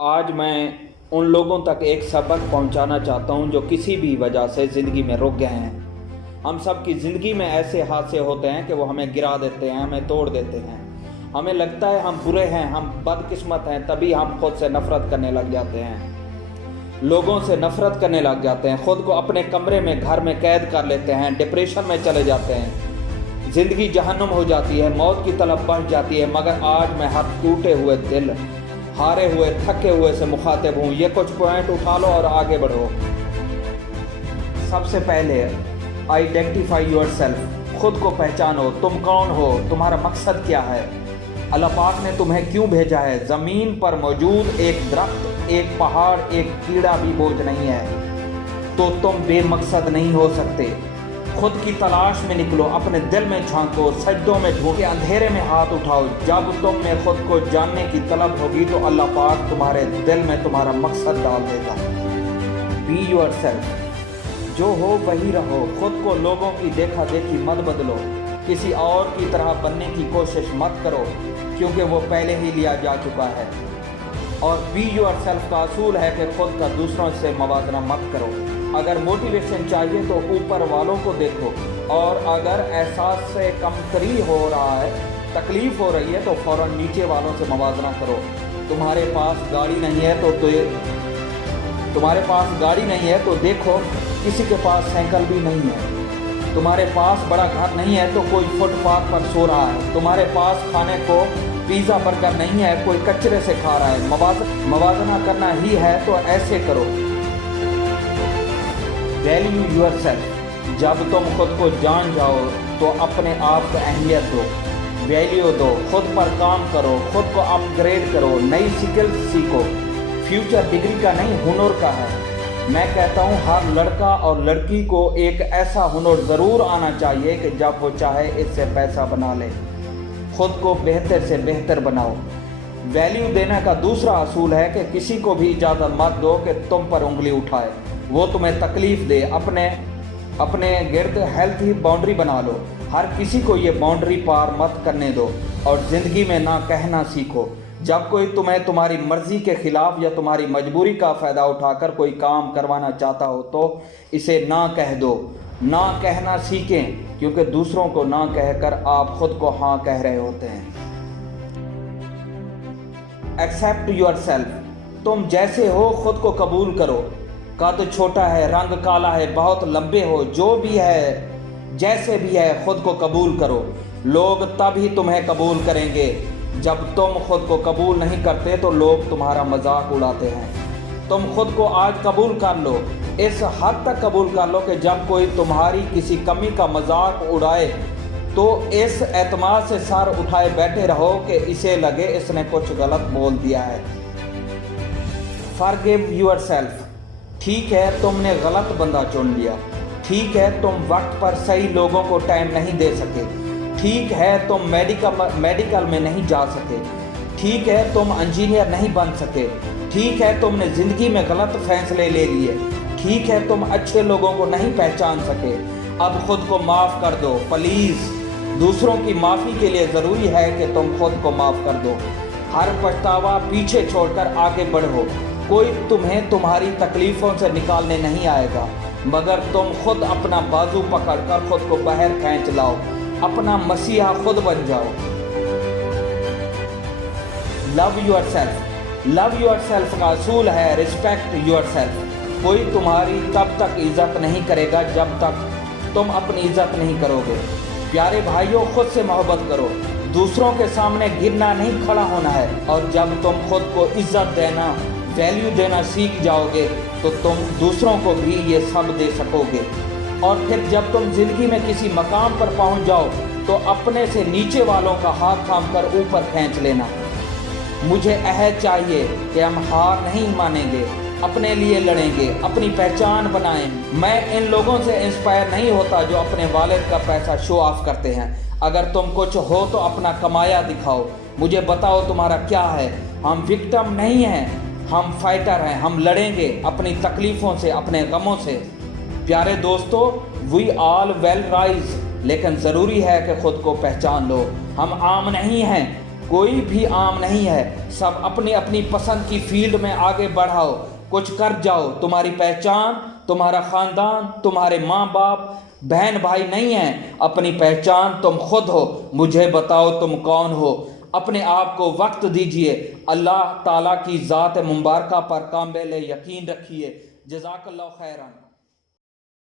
आज मैं उन लोगों तक एक सबक पहुंचाना चाहता हूं जो किसी भी वजह से ज़िंदगी में रुक गए हैं। हम सब की ज़िंदगी में ऐसे हादसे होते हैं कि वो हमें गिरा देते हैं, हमें तोड़ देते हैं। हमें लगता है हम बुरे हैं, हम बदकिस्मत हैं, तभी हम खुद से नफ़रत करने लग जाते हैं, लोगों से नफ़रत करने लग जाते हैं, खुद को अपने कमरे में घर में कैद कर लेते हैं, डिप्रेशन में चले जाते हैं, ज़िंदगी जहन्नुम हो जाती है, मौत की तलब बढ़ जाती है। मगर आज मैं हर टूटे हुए दिल, हारे हुए, थके हुए से मुखातिब हूँ। ये कुछ पॉइंट उठा लो और आगे बढ़ो। सबसे पहले आइडेंटिफाई योरसेल्फ, खुद को पहचानो। तुम कौन हो, तुम्हारा मकसद क्या है, अल्लाह पाक ने तुम्हें क्यों भेजा है। ज़मीन पर मौजूद एक दरख्त, एक पहाड़, एक कीड़ा भी बोझ नहीं है, तो तुम बेमकसद नहीं हो सकते। खुद की तलाश में निकलो, अपने दिल में झांको, सजदों में ढूंढो, अंधेरे में हाथ उठाओ। जब तुम में खुद को जानने की तलब होगी तो अल्लाह पाक तुम्हारे दिल में तुम्हारा मकसद डाल देगा। बी योरसेल्फ, जो हो वही रहो। खुद को लोगों की देखा देखी मत बदलो, किसी और की तरह बनने की कोशिश मत करो, क्योंकि वो पहले ही लिया जा चुका है। और बी योरसेल्फ का असूल है कि खुद का दूसरों से मवाजना मत करो। अगर मोटिवेशन चाहिए तो ऊपर वालों को देखो, और अगर एहसास से कमतरी हो रहा है, तकलीफ़ हो रही है, तो फ़ौरन नीचे वालों से मवाजना करो। तुम्हारे पास गाड़ी नहीं है तो देखो किसी के पास साइकिल भी नहीं है। तुम्हारे पास बड़ा घर नहीं है तो कोई फुटपाथ पर सो रहा है। तुम्हारे पास खाने को पिज़्ज़ा बर्गर नहीं है, कोई कचरे से खा रहा है। मवाजना करना ही है तो ऐसे करो। वैल्यू योरसेल्फ, जब तुम खुद को जान जाओ तो अपने आप को अहमियत दो, वैल्यू दो, खुद पर काम करो, खुद को अपग्रेड करो, नई स्किल्स सीखो। फ्यूचर डिग्री का नहीं, हुनर का है। मैं कहता हूँ हर लड़का और लड़की को एक ऐसा हुनर ज़रूर आना चाहिए कि जब वो चाहे इससे पैसा बना ले। खुद को बेहतर से बेहतर बनाओ। वैल्यू देने का दूसरा असूल है कि किसी को भी इजाज़त मत दो कि तुम पर उंगली उठाए, वो तुम्हें तकलीफ़ दे। अपने गिर्द हेल्थी बाउंड्री बना लो, हर किसी को ये बाउंड्री पार मत करने दो। और ज़िंदगी में ना कहना सीखो। जब कोई तुम्हें तुम्हारी मर्ज़ी के ख़िलाफ़ या तुम्हारी मजबूरी का फ़ायदा उठाकर कोई काम करवाना चाहता हो तो इसे ना कह दो। ना कहना सीखें, क्योंकि दूसरों को ना कहकर आप खुद को हाँ कह रहे होते हैं। एक्सेप्ट योरसेल्फ, तुम जैसे हो खुद को कबूल करो। कद छोटा है, रंग काला है, बहुत लंबे हो, जो भी है, जैसे भी है, खुद को कबूल करो। लोग तभी तुम्हें कबूल करेंगे जब तुम खुद को कबूल नहीं करते तो लोग तुम्हारा मजाक उड़ाते हैं। तुम खुद को आज कबूल कर लो, इस हद तक कबूल कर लो कि जब कोई तुम्हारी किसी कमी का मजाक उड़ाए तो इस एतमाद से सर उठाए बैठे रहो कि इसे लगे इसने कुछ गलत बोल दिया है। फॉरगिव योरसेल्फ, ठीक है तुमने गलत बंदा चुन लिया, ठीक है तुम वक्त पर सही लोगों को टाइम नहीं दे सके, ठीक है तुम मेडिकल में नहीं जा सके, ठीक है तुम इंजीनियर नहीं बन सके, ठीक है तुमने ज़िंदगी में गलत फैसले ले लिए, ठीक है तुम अच्छे लोगों को नहीं पहचान सके। अब खुद को माफ़ कर दो प्लीज़। दूसरों की माफ़ी के लिए ज़रूरी है कि तुम खुद को माफ़ कर दो। हर पछतावा पीछे छोड़कर आगे बढ़ो। कोई तुम्हें तुम्हारी तकलीफ़ों से निकालने नहीं आएगा, मगर तुम खुद अपना बाजू पकड़कर खुद को बाहर खींच लाओ। अपना मसीहा खुद बन जाओ। लव योरसेल्फ, लव योरसेल्फ का असूल है रिस्पेक्ट योरसेल्फ। कोई तुम्हारी तब तक इज्जत नहीं करेगा जब तक तुम अपनी इज्जत नहीं करोगे। प्यारे भाइयों, खुद से मोहब्बत करो। दूसरों के सामने गिरना नहीं, खड़ा होना है। और जब तुम खुद को इज्जत देना, वैल्यू देना सीख जाओगे तो तुम दूसरों को भी ये सब दे सकोगे। और फिर जब तुम ज़िंदगी में किसी मकाम पर पहुंच जाओ तो अपने से नीचे वालों का हाथ थाम कर ऊपर खींच लेना। मुझे अहद चाहिए कि हम हार नहीं मानेंगे, अपने लिए लड़ेंगे, अपनी पहचान बनाएं। मैं इन लोगों से इंस्पायर नहीं होता जो अपने वालिद का पैसा शो ऑफ करते हैं। अगर तुम कुछ हो तो अपना कमाया दिखाओ, मुझे बताओ तुम्हारा क्या है। हम विक्टिम नहीं हैं, हम फाइटर हैं। हम लड़ेंगे अपनी तकलीफ़ों से, अपने गमों से। प्यारे दोस्तों, वी ऑल वेल राइज, लेकिन ज़रूरी है कि खुद को पहचान लो। हम आम नहीं हैं, کوئی بھی عام نہیں ہے، سب اپنی اپنی پسند کی فیلڈ میں آگے بڑھاؤ، کچھ کر جاؤ۔ تمہاری پہچان تمہارا خاندان، تمہارے ماں باپ، بہن بھائی نہیں ہیں، اپنی پہچان تم خود ہو۔ مجھے بتاؤ تم کون ہو؟ اپنے آپ کو وقت دیجئے، اللہ تعالیٰ کی ذات مبارکہ پر کامل یقین رکھیے۔ جزاک اللہ خیرًا۔